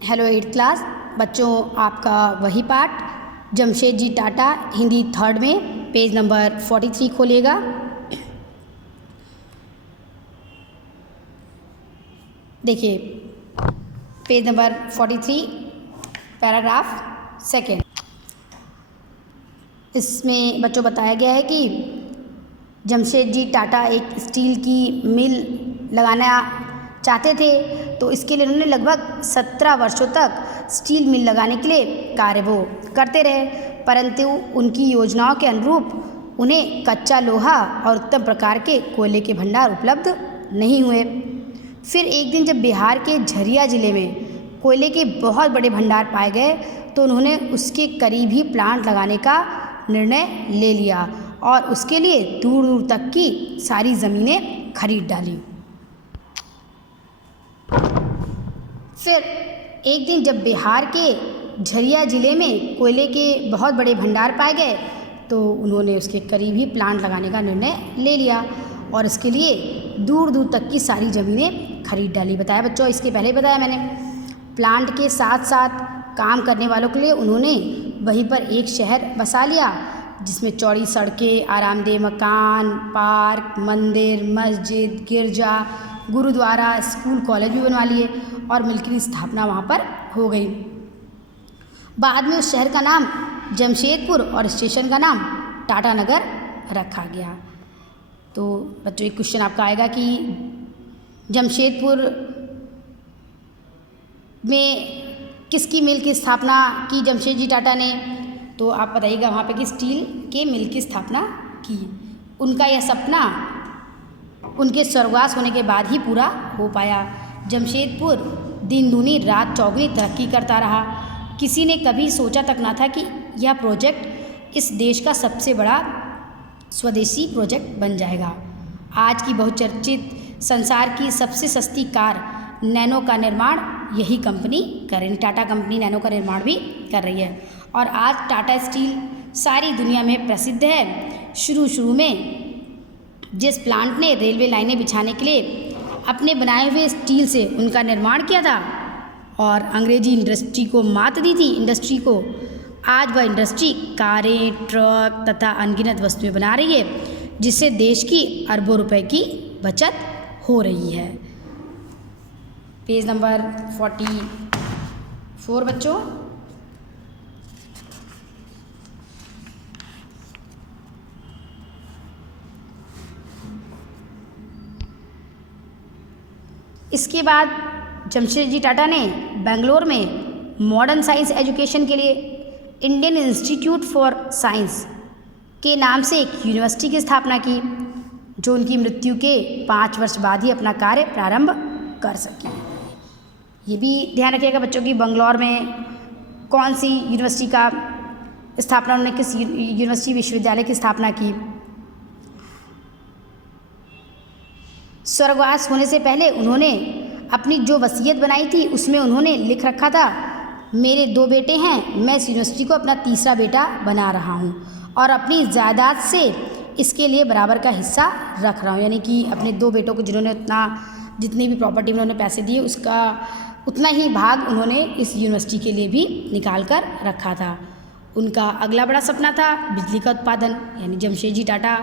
Hello 8th class बच्चों, आपका वही पाठ जमशेदजी टाटा हिंदी थर्ड में पेज नंबर 43 खोलिएगा। देखिए पेज नंबर 43 पैराग्राफ सेकेंड। इसमें बच्चों बताया गया है कि जमशेदजी टाटा एक स्टील की मिल लगाना चाहते थे, तो इसके लिए उन्होंने लगभग 17 वर्षों तक स्टील मिल लगाने के लिए कार्य वो करते रहे, परंतु उनकी योजनाओं के अनुरूप उन्हें कच्चा लोहा और उत्तम प्रकार के कोयले के भंडार उपलब्ध नहीं हुए। फिर एक दिन जब बिहार के झरिया जिले में कोयले के बहुत बड़े भंडार पाए गए, तो उन्होंने उसके करीब ही प्लांट लगाने का निर्णय ले लिया और उसके लिए दूर दूर तक की सारी ज़मीनें खरीद डाली। फिर एक दिन जब बिहार के झरिया ज़िले में कोयले के बहुत बड़े भंडार पाए गए, तो उन्होंने उसके करीब ही प्लांट लगाने का निर्णय ले लिया और इसके लिए दूर दूर तक की सारी ज़मीनें खरीद डाली। बताया बच्चों, इसके पहले बताया मैंने। प्लांट के साथ साथ काम करने वालों के लिए उन्होंने वहीं पर एक शहर बसा लिया, जिसमें चौड़ी सड़कें, आरामदेह मकान, पार्क, मंदिर, मस्जिद, गिरजा, गुरुद्वारा, स्कूल, कॉलेज भी बनवा लिए और मिल की स्थापना वहाँ पर हो गई। बाद में उस शहर का नाम जमशेदपुर और स्टेशन का नाम टाटा नगर रखा गया। तो बच्चों एक क्वेश्चन आपका आएगा कि जमशेदपुर में किसकी मिल की स्थापना की जमशेदजी टाटा ने? तो आप बताइएगा वहाँ पे कि स्टील के मिल की स्थापना की। उनका यह सपना उनके स्वर्गवास होने के बाद ही पूरा हो पाया। जमशेदपुर दिन दूनी रात चौगुनी तरक्की करता रहा। किसी ने कभी सोचा तक ना था कि यह प्रोजेक्ट इस देश का सबसे बड़ा स्वदेशी प्रोजेक्ट बन जाएगा। आज की बहुचर्चित संसार की सबसे सस्ती कार नैनो का निर्माण यही कंपनी कर रही है। टाटा कंपनी नैनो का निर्माण भी कर रही है और आज टाटा स्टील सारी दुनिया में प्रसिद्ध है। शुरू में जिस प्लांट ने रेलवे लाइनें बिछाने के लिए अपने बनाए हुए स्टील से उनका निर्माण किया था और अंग्रेजी इंडस्ट्री को मात दी थी इंडस्ट्री को, आज वह इंडस्ट्री कारें, ट्रक तथा अनगिनत वस्तुएं बना रही है, जिससे देश की अरबों रुपए की बचत हो रही है। पेज नंबर 44 बच्चों। इसके बाद जमशेदजी टाटा ने बेंगलोर में मॉडर्न साइंस एजुकेशन के लिए इंडियन इंस्टीट्यूट फॉर साइंस के नाम से एक यूनिवर्सिटी की स्थापना की, जो उनकी मृत्यु के 5 वर्ष बाद ही अपना कार्य प्रारंभ कर सकी। ये भी ध्यान रखिएगा बच्चों की बेंगलोर में कौन सी यूनिवर्सिटी का स्थापना, उन्होंने किस यूनिवर्सिटी विश्वविद्यालय की स्थापना की। स्वर्गवास होने से पहले उन्होंने अपनी जो वसीयत बनाई थी उसमें उन्होंने लिख रखा था, मेरे 2 बेटे हैं, मैं इस यूनिवर्सिटी को अपना तीसरा बेटा बना रहा हूँ और अपनी जायदाद से इसके लिए बराबर का हिस्सा रख रहा हूँ। यानी कि अपने 2 बेटों को जिन्होंने जितनी भी प्रॉपर्टी में उन्होंने पैसे दिए उसका उतना ही भाग उन्होंने इस यूनिवर्सिटी के लिए भी निकाल कर रखा था। उनका अगला बड़ा सपना था बिजली का उत्पादन, यानी जमशेदजी टाटा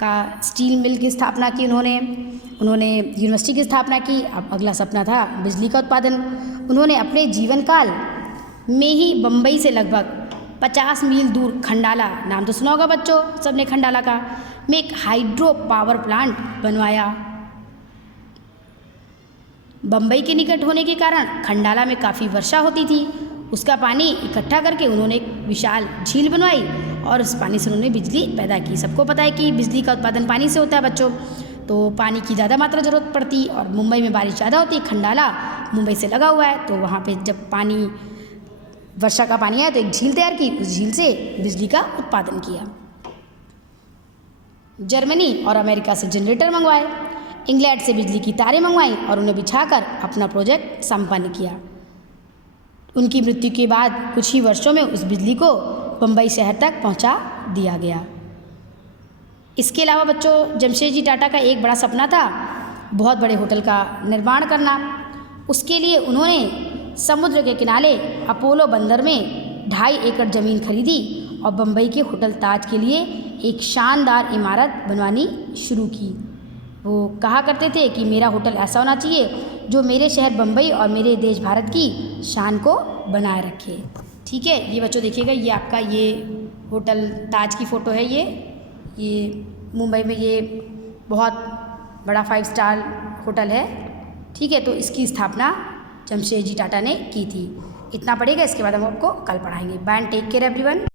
का स्टील मिल की स्थापना की उन्होंने यूनिवर्सिटी की स्थापना की। अब अगला सपना था बिजली का उत्पादन। उन्होंने अपने जीवन काल में ही बम्बई से लगभग 50 मील दूर खंडाला, नाम तो सुना होगा बच्चों सबने खंडाला का, में एक हाइड्रो पावर प्लांट बनवाया। बम्बई के निकट होने के कारण खंडाला में काफ़ी वर्षा होती थी। उसका पानी इकट्ठा करके उन्होंने एक विशाल झील बनवाई और उस पानी से उन्होंने बिजली पैदा की। सबको पता है कि बिजली का उत्पादन पानी से होता है बच्चों, तो पानी की ज़्यादा मात्रा ज़रूरत पड़ती और मुंबई में बारिश ज़्यादा होती। खंडाला मुंबई से लगा हुआ है, तो वहाँ पे जब पानी वर्षा का पानी आया तो एक झील तैयार की, उस झील से बिजली का उत्पादन किया। जर्मनी और अमेरिका से जनरेटर मंगवाए, इंग्लैंड से बिजली की तारें मंगवाई और उन्हें बिछाकर अपना प्रोजेक्ट संपन्न किया। उनकी मृत्यु के बाद कुछ ही वर्षों में उस बिजली को बम्बई शहर तक पहुंचा दिया गया। इसके अलावा बच्चों जमशेदजी टाटा का एक बड़ा सपना था बहुत बड़े होटल का निर्माण करना। उसके लिए उन्होंने समुद्र के किनारे अपोलो बंदर में 2.5 एकड़ ज़मीन खरीदी और बम्बई के होटल ताज के लिए एक शानदार इमारत बनवानी शुरू की। वो कहा करते थे कि मेरा होटल ऐसा होना चाहिए जो मेरे शहर बम्बई और मेरे देश भारत की शान को बनाए रखे। ठीक है, ये बच्चों देखिएगा, ये आपका ये होटल ताज की फ़ोटो है। ये मुंबई में ये बहुत बड़ा 5 स्टार होटल है। ठीक है, तो इसकी स्थापना जमशेदजी टाटा ने की थी। इतना पढ़ेगा, इसके बाद हम आपको कल पढ़ाएंगे। Bye and take care everyone.